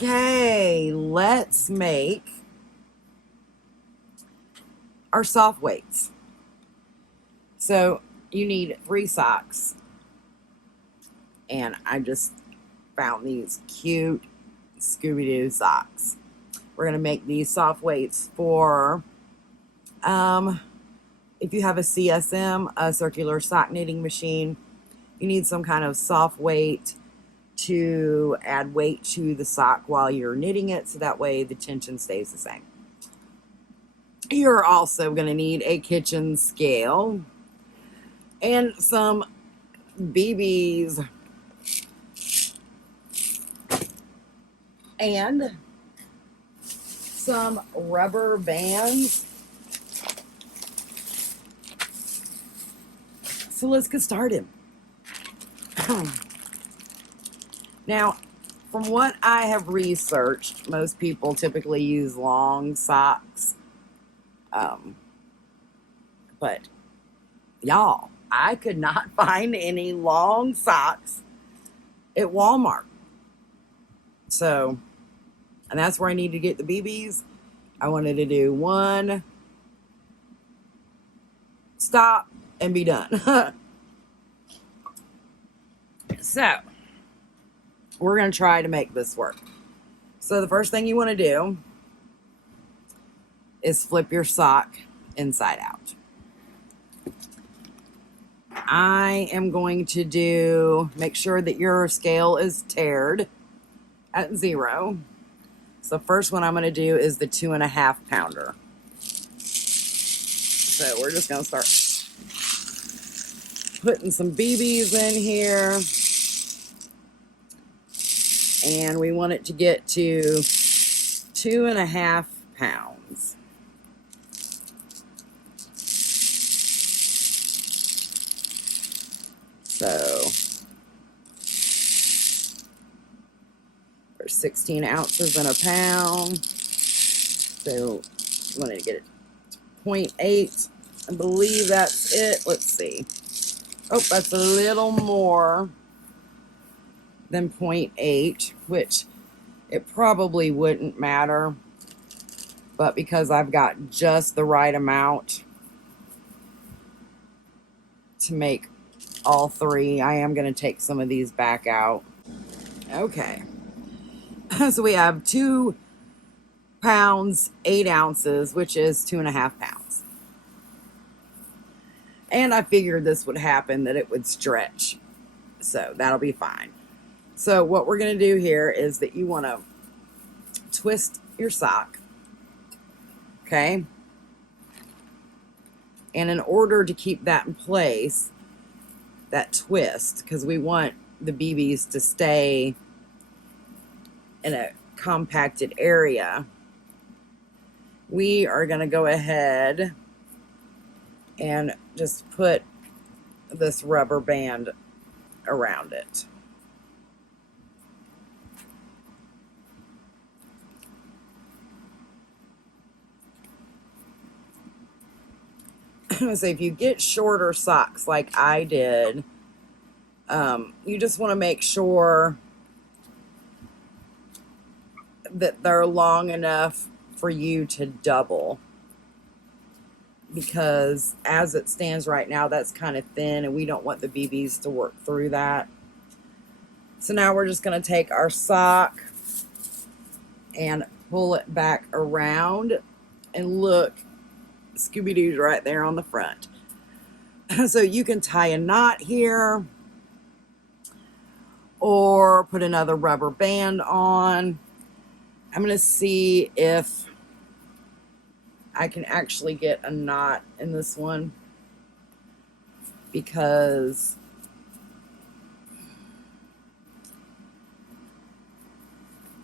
Okay, let's make our soft weights. So you need 3 socks. And I just found these cute Scooby-Doo socks. We're going to make these soft weights for, if you have a CSM, a circular sock knitting machine, you need some kind of soft weight to add weight to the sock while you're knitting it, so that way the tension stays the same. You're also going to need a kitchen scale and some BBs and some rubber bands. So let's get started. Now, from what I have researched, most people typically use long socks. But y'all, I could not find any long socks at Walmart. So, and that's where I need to get the BBs. I wanted to do one, stop, and be done. So, we're going to try to make this work. So the first thing you want to do is flip your sock inside out. I am going to make sure that your scale is tiered at 0. So first one I'm going to do is the 2.5 pounder. So we're just going to start putting some BBs in here. And we want it to get to 2.5 pounds. So there's 16 ounces in a pound. So you want to get it to 0.8. I believe that's it. Let's see. Oh, that's a little more than 0.8, which it probably wouldn't matter. But because I've got just the right amount to make all 3, I am going to take some of these back out. Okay. So we have 2 pounds, 8 ounces, which is 2.5 pounds. And I figured this would happen, that it would stretch. So that'll be fine. So what we're going to do here is that you want to twist your sock. Okay. And in order to keep that in place, that twist, because we want the BBs to stay in a compacted area, we are going to go ahead and just put this rubber band around it. So if you get shorter socks like I did, you just want to make sure that they're long enough for you to double, because as it stands right now, that's kind of thin and we don't want the BBs to work through that. So now we're just going to take our sock and pull it back around, and look, Scooby-Doo's right there on the front. So you can tie a knot here or put another rubber band on. I'm going to see if I can actually get a knot in this one, because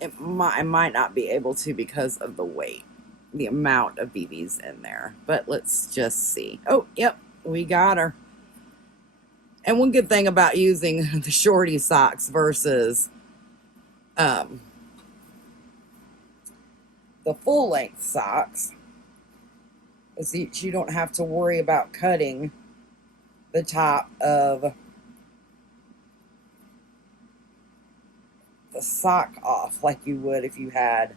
I might not be able to because of the weight, the amount of BBs in there. But let's just see. Oh, yep, we got her. And one good thing about using the shorty socks versus the full length socks is that you don't have to worry about cutting the top of the sock off like you would if you had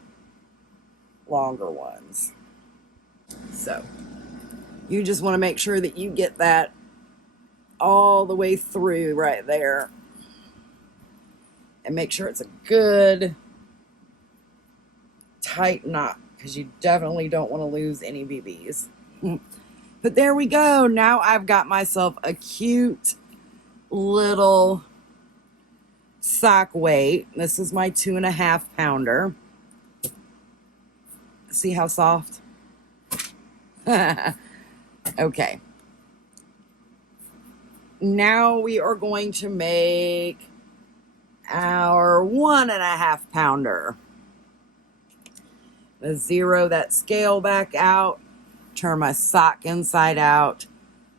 longer ones. So you just want to make sure that you get that all the way through right there. And make sure it's a good tight knot, because you definitely don't want to lose any BBs. But there we go. Now I've got myself a cute little sock weight. This is my 2.5 pounder. See how soft? Okay. Now we are going to make our 1.5 pounder. Zero that scale back out, turn my sock inside out.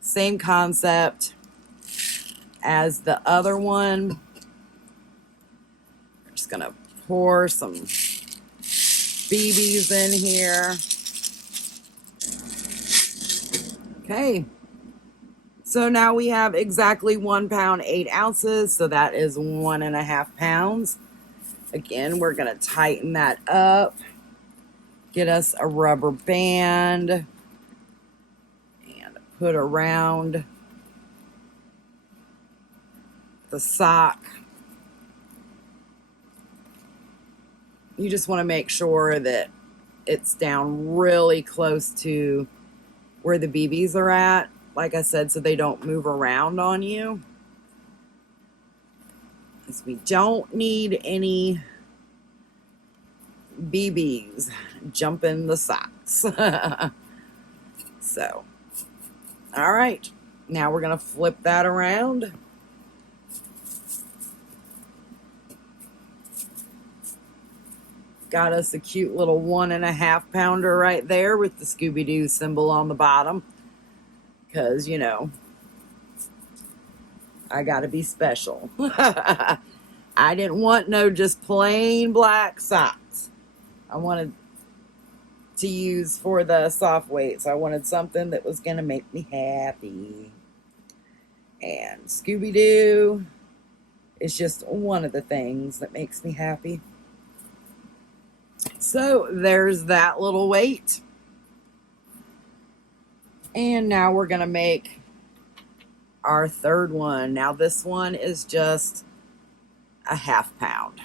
Same concept as the other one. I'm just gonna pour some BBs in here. Okay, so now we have exactly 1 pound 8 ounces, so that is 1.5 pounds. Again, we're gonna tighten that up, get us a rubber band, and put around the sock. You just want to make sure that it's down really close to where the BBs are at, like I said, so they don't move around on you. Because we don't need any BBs jumping the socks. So, all right, now we're going to flip that around. Got us a cute little 1.5 pounder right there with the Scooby-Doo symbol on the bottom. Because, you know, I got to be special. I didn't want no just plain black socks. I wanted to use for the soft weights. I wanted something that was going to make me happy. And Scooby-Doo is just one of the things that makes me happy. So there's that little weight. And now we're going to make our third one. Now this one is just a 1/2 pound.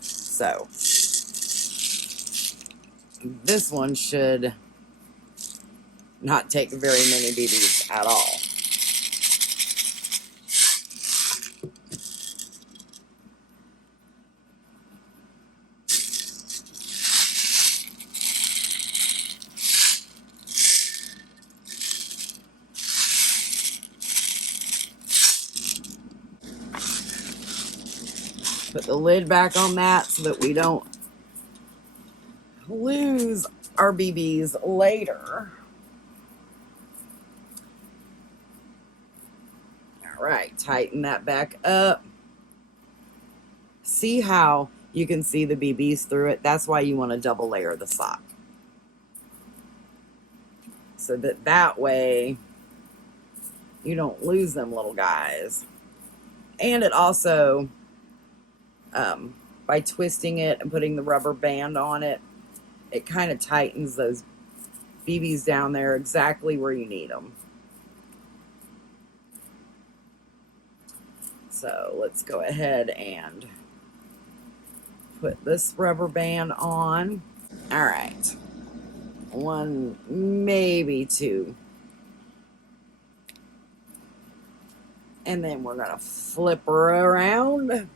So this one should not take very many BBs at all. Put the lid back on that so that we don't lose our BBs later. All right, tighten that back up. See how you can see the BBs through it? That's why you want to double layer the sock. So that way you don't lose them little guys. And it also, by twisting it and putting the rubber band on it, it kind of tightens those BBs down there exactly where you need them. So let's go ahead and put this rubber band on. All right. 1, maybe 2. And then we're going to flip her around.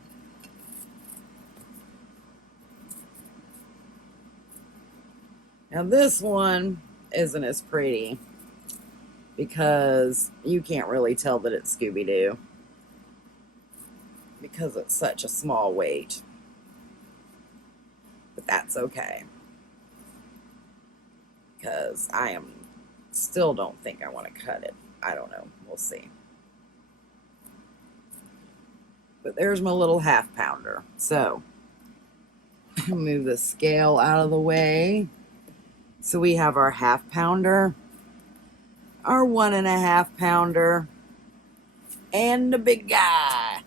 Now this one isn't as pretty because you can't really tell that it's Scooby-Doo because it's such a small weight. But that's okay. Because still don't think I want to cut it. I don't know. We'll see. But there's my little 1/2 pounder. So, move the scale out of the way. So we have our 1/2 pounder, our 1.5 pounder, and the big guy.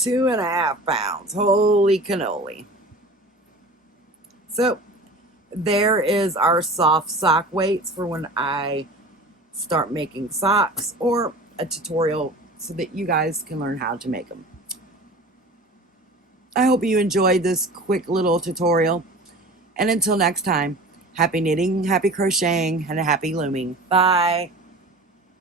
2.5 pounds. Holy cannoli. So there is our soft sock weights for when I start making socks, or a tutorial so that you guys can learn how to make them. I hope you enjoyed this quick little tutorial. And until next time, happy knitting, happy crocheting, and a happy looming. Bye.